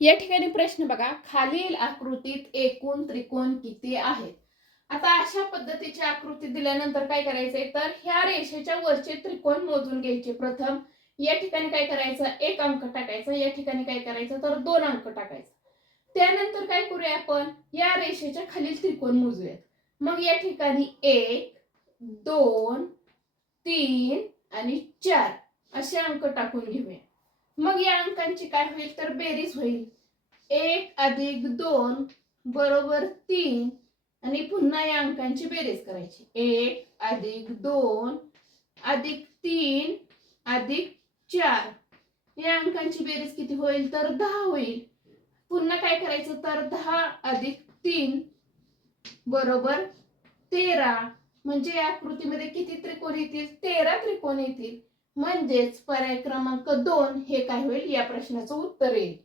या ठिकाणी प्रश्न बघा, खालील आकृतीत एकूण त्रिकोण किती आहेत? आता अशा पद्धतीची आकृती दिल्यानंतर काय करायचंय, तर ह्या रेषेच्या वरचे त्रिकोण मोजून घ्यायचे. प्रथम या ठिकाणी काय करायचं, 1 अंक टाकायचा. या ठिकाणी काय करायचं, तर 2 अंक टाकायचा. त्यानंतर काय करूया, आपण या रेषेच्या खालील त्रिकोण मोजूयात. मग या ठिकाणी 1 2 3 आणि 4 असे अंक टाकून घेऊया. मग या अंकांची काय होईल, तर बेरीज होईल. 1 अधिक 2 बरोबर 3 आणि पुन्हा या अंकांची बेरीज करायची. 1 अधिक 2 अधिक 3 अधिक 4 या अंकांची बेरीज किती होईल, तर 10 होईल. पुन्हा काय करायचं, तर 10 अधिक 3 बरोबर 13. म्हणजे या आकृतीमध्ये किती त्रिकोण येतील, 13 त्रिकोण येतील. म्हणजेच पर्याय क्रमांक 2 हे काय होईल, या प्रश्नाचं उत्तर येईल.